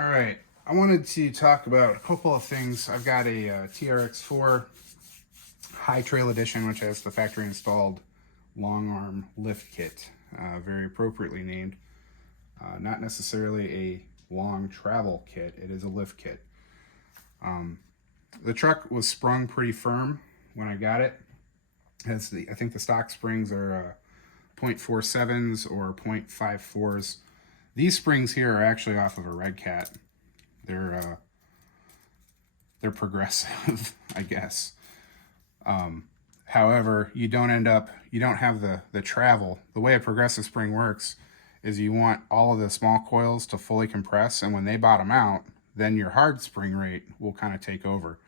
All right, I wanted to talk about a couple of things. I've got a TRX4 High Trail Edition, which has the factory installed long arm lift kit, very appropriately named. Not necessarily a long travel kit, it is a lift kit. The truck was sprung pretty firm when I got it. I think the stock springs are 0.47s or 0.54s. These springs here are actually off of a Red Cat. They're progressive, I guess. However, you don't have the travel. The way a progressive spring works is you want all of the small coils to fully compress, and when they bottom out, then your hard spring rate will kind of take over.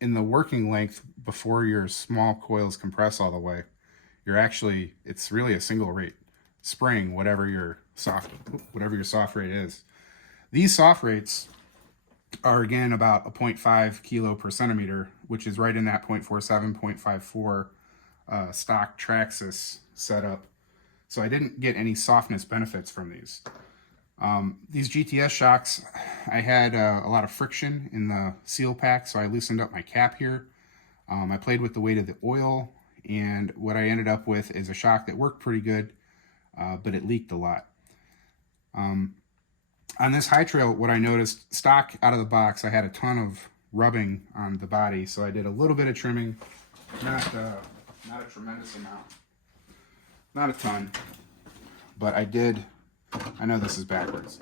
In the working length, before your small coils compress all the way, it's really a single rate spring, whatever your soft rate is. These soft rates are again about a 0.5 kilo per centimeter, which is right in that 0.47, 0.54 stock Traxxas setup. So I didn't get any softness benefits from these. These GTS shocks, I had a lot of friction in the seal pack, so I loosened up my cap here. I played with the weight of the oil, and what I ended up with is a shock that worked pretty good, but it leaked a lot. On this High Trail, what I noticed, stock out of the box, I had a ton of rubbing on the body, so I did a little bit of trimming, not a tremendous amount, not a ton, but I did. I know this is backwards.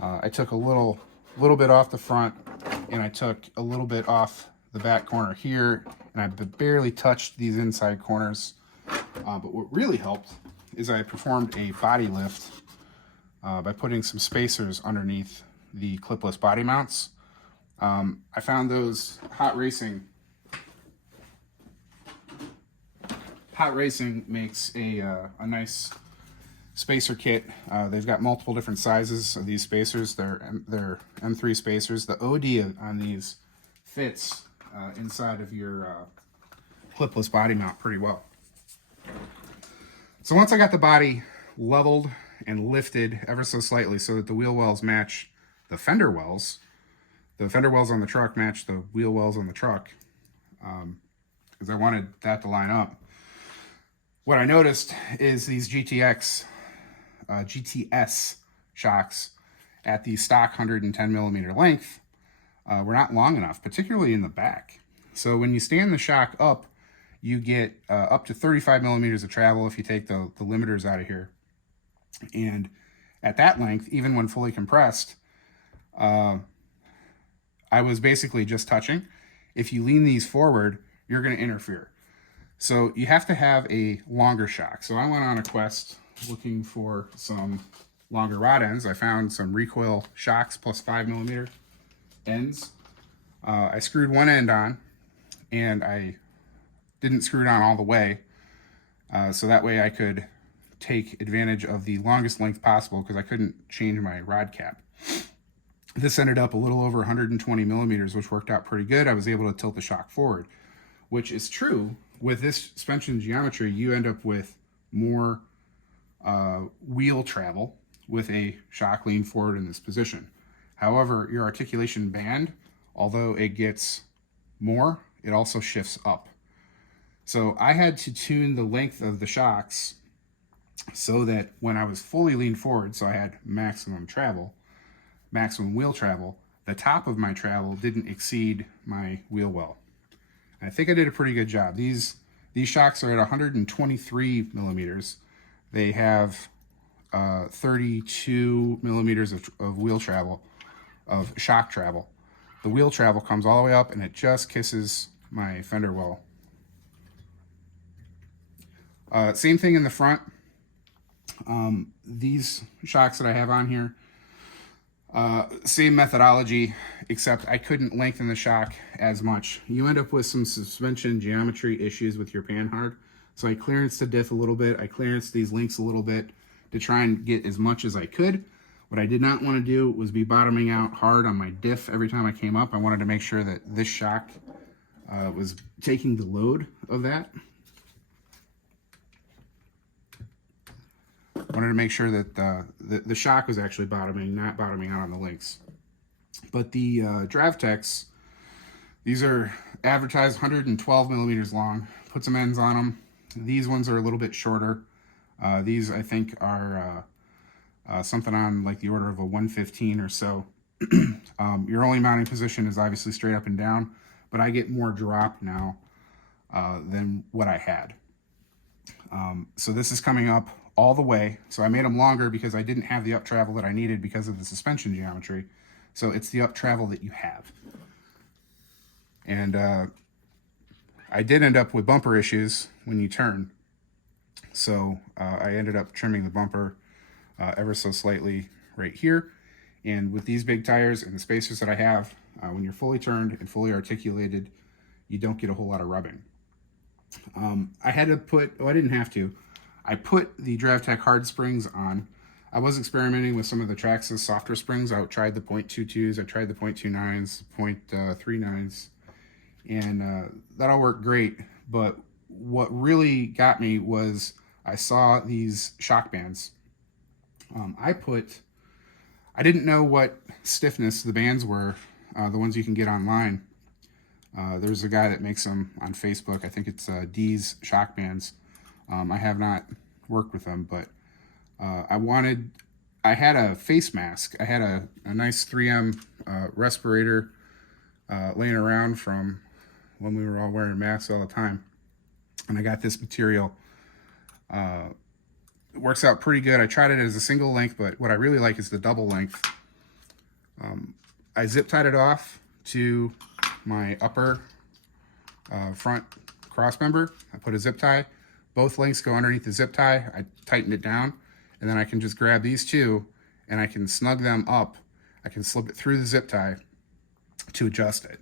I took a little bit off the front, and I took a little bit off the back corner here, and I barely touched these inside corners. But what really helped is I performed a body lift by putting some spacers underneath the clipless body mounts. I found those Hot Racing makes a nice spacer kit. They've got multiple different sizes of these spacers. They're M3 spacers. The OD on these fits inside of your clipless body mount pretty well. So once I got the body leveled and lifted ever so slightly so that the wheel wells match the fender wells on the truck match the wheel wells on the truck, because I wanted that to line up. What I noticed is these GTS shocks at the stock 110 millimeter length were not long enough, particularly in the back. So when you stand the shock up, you get up to 35 millimeters of travel if you take the limiters out of here. And at that length, even when fully compressed, I was basically just touching. If you lean these forward, you're going to interfere. So you have to have a longer shock. So I went on a quest looking for some longer rod ends. I found some recoil shocks plus 5 millimeter ends. I screwed one end on, and I didn't screw it on all the way, so that way I could take advantage of the longest length possible because I couldn't change my rod cap. This ended up a little over 120 millimeters, which worked out pretty good. I was able to tilt the shock forward, which is true. With this suspension geometry, you end up with more wheel travel with a shock lean forward in this position. However, your articulation band, although it gets more, it also shifts up. So I had to tune the length of the shocks so that when I was fully leaned forward, so I had maximum wheel travel, the top of my travel didn't exceed my wheel well. And I think I did a pretty good job. These shocks are at 123 millimeters. They have 32 millimeters of wheel travel, of shock travel. The wheel travel comes all the way up, and it just kisses my fender well. Same thing in the front. These shocks that I have on here, same methodology, except I couldn't lengthen the shock as much. You end up with some suspension geometry issues with your panhard. So I clearanced the diff a little bit. I clearanced these links a little bit to try and get as much as I could. What I did not want to do was be bottoming out hard on my diff every time I came up. I wanted to make sure that this shock was taking the load of that. Wanted to make sure that the shock was actually bottoming, not bottoming out on the links. But the Dravtex, these are advertised 112 millimeters long. Put some ends on them. These ones are a little bit shorter. These I think are something on like the order of a 115 or so. Your only mounting position is obviously straight up and down, but I get more drop now than what I had. So this is coming up all the way. So I made them longer because I didn't have the up travel that I needed because of the suspension geometry. So it's the up travel that you have. And I did end up with bumper issues when you turn. So I ended up trimming the bumper ever so slightly right here. And with these big tires and the spacers that I have, when you're fully turned and fully articulated, you don't get a whole lot of rubbing. I had to put, I didn't have to. I put the Dravtech hard springs on. I was experimenting with some of the Traxxas softer springs. I tried the 0.22s, I tried the 0.29s, 0.39s, and that all worked great. But what really got me was I saw these shock bands. I didn't know what stiffness the bands were, the ones you can get online. There's a guy that makes them on Facebook. I think it's D's shock bands. I have not worked with them, but I had a face mask. I had a nice 3M respirator laying around from when we were all wearing masks all the time. And I got this material. It works out pretty good. I tried it as a single length, but what I really like is the double length. I zip tied it off to my upper front cross member. I put a zip tie. Both links go underneath the zip tie. I tightened it down, and then I can just grab these two and I can snug them up. I can slip it through the zip tie to adjust it.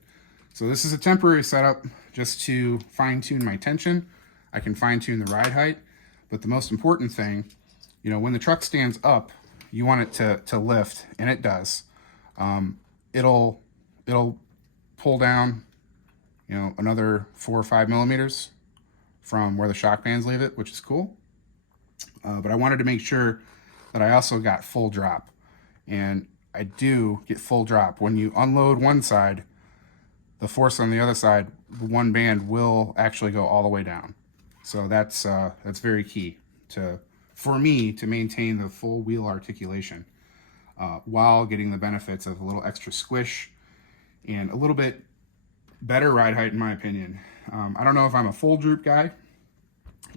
So this is a temporary setup just to fine tune my tension. I can fine tune the ride height, but the most important thing, you know, when the truck stands up, you want it to lift, and it does. It'll pull down, you know, another 4 or 5 millimeters from where the shock bands leave it, which is cool. But I wanted to make sure that I also got full drop, and I do get full drop. When you unload one side, the force on the other side, the one band will actually go all the way down. So that's very key for me to maintain the full wheel articulation while getting the benefits of a little extra squish and a little bit better ride height, in my opinion. I don't know if I'm a full droop guy,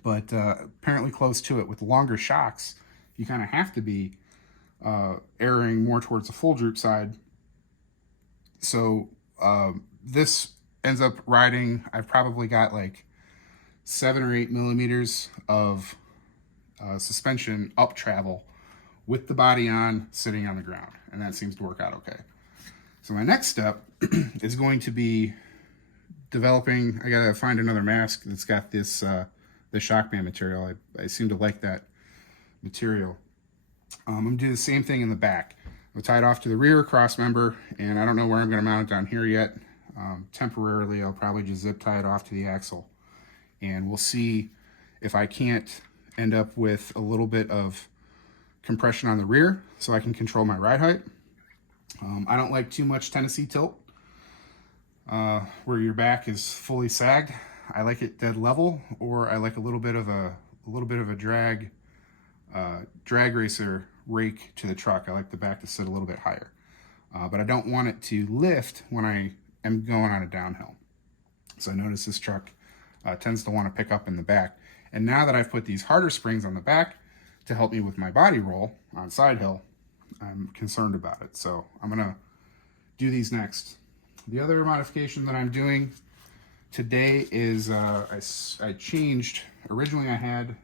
but apparently close to it. With the longer shocks, you kind of have to be erring more towards the full droop side. So this ends up riding, I've probably got like 7 or 8 millimeters of suspension up travel with the body on, sitting on the ground, and that seems to work out okay. So my next step is going to be developing. I gotta find another mask that's got this the shock band material. I seem to like that material. I'm gonna do the same thing in the back. I'll tie it off to the rear cross member, and I don't know where I'm gonna mount it down here yet. Temporarily, I'll probably just zip tie it off to the axle, and we'll see if I can't end up with a little bit of compression on the rear so I can control my ride height. I don't like too much Tennessee tilt where your back is fully sagged. I like it dead level, or I like a little bit of a drag racer rake to the truck. I like the back to sit a little bit higher, but I don't want it to lift when I am going on a downhill. So I notice this truck tends to want to pick up in the back. And now that I've put these harder springs on the back to help me with my body roll on side hill, I'm concerned about it. So I'm gonna do these next. The other modification that I'm doing today is I changed. Originally I had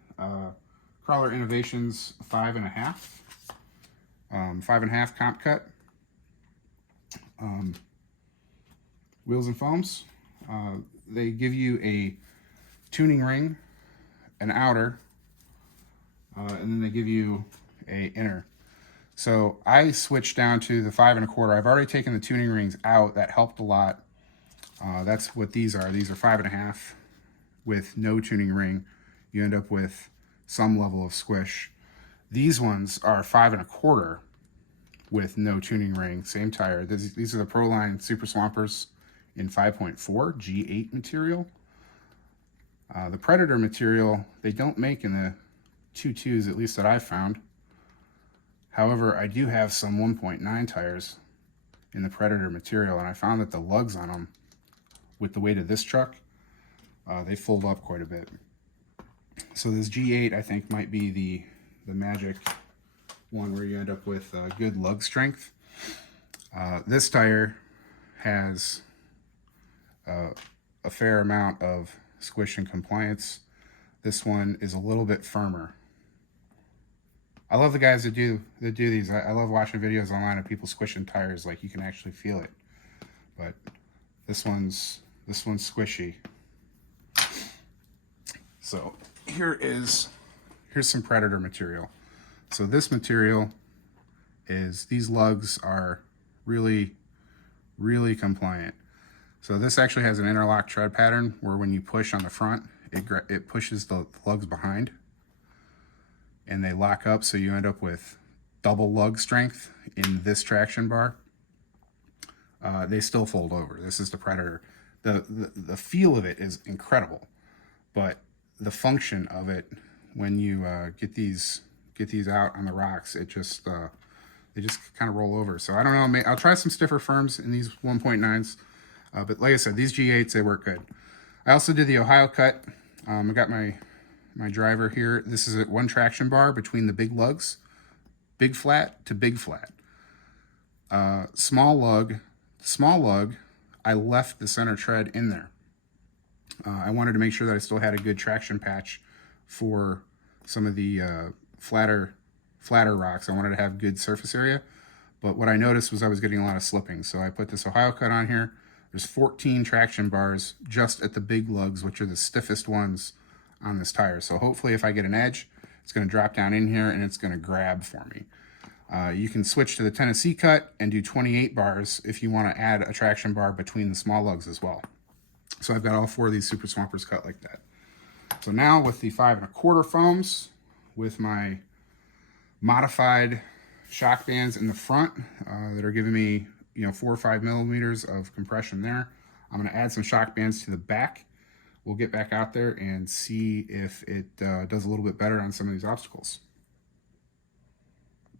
Crawler Innovations 5.5 comp cut wheels and foams. They give you a tuning ring, an outer, and then they give you a inner. So I switched down to the 5 1/4. I've already taken the tuning rings out. That helped a lot. That's what these are. These are 5.5 with no tuning ring. You end up with some level of squish. These ones are 5 1/4 with no tuning ring, same tire. These are the Proline Super Swampers in 5.4 G8 material. The Predator material, they don't make in the 2.2s, at least that I've found. However, I do have some 1.9 tires in the Predator material, and I found that the lugs on them, with the weight of this truck, they fold up quite a bit. So this G8, I think, might be the magic one where you end up with good lug strength. This tire has a fair amount of squish and compliance. This one is a little bit firmer. I love the guys that do these. I love watching videos online of people squishing tires, like you can actually feel it. But this one's squishy. So here's some Predator material. So this material is, these lugs are really compliant. So this actually has an interlock tread pattern where when you push on the front, it pushes the lugs behind and they lock up, so you end up with double lug strength in this traction bar. They still fold over. This is the Predator. The feel of it is incredible, but the function of it, when you get these out on the rocks, they just kind of roll over. So I don't know, I'll try some stiffer firms in these 1.9s, but like I said, these G8s, they work good. I also did the Ohio cut. I got my driver here. This is at one traction bar between the big lugs, big flat to big flat. Small lug, I left the center tread in there. I wanted to make sure that I still had a good traction patch for some of the flatter rocks. I wanted to have good surface area, but what I noticed was I was getting a lot of slipping. So I put this Ohio cut on here. There's 14 traction bars just at the big lugs, which are the stiffest ones on this tire. So hopefully if I get an edge, it's going to drop down in here and it's going to grab for me. You can switch to the Tennessee cut and do 28 bars if you want to add a traction bar between the small lugs as well. So I've got all 4 of these Super Swampers cut like that. So now with the 5 1/4 foams, with my modified shock bands in the front that are giving me 4 or 5 millimeters of compression there, I'm going to add some shock bands to the back. We'll get back out there and see if it does a little bit better on some of these obstacles.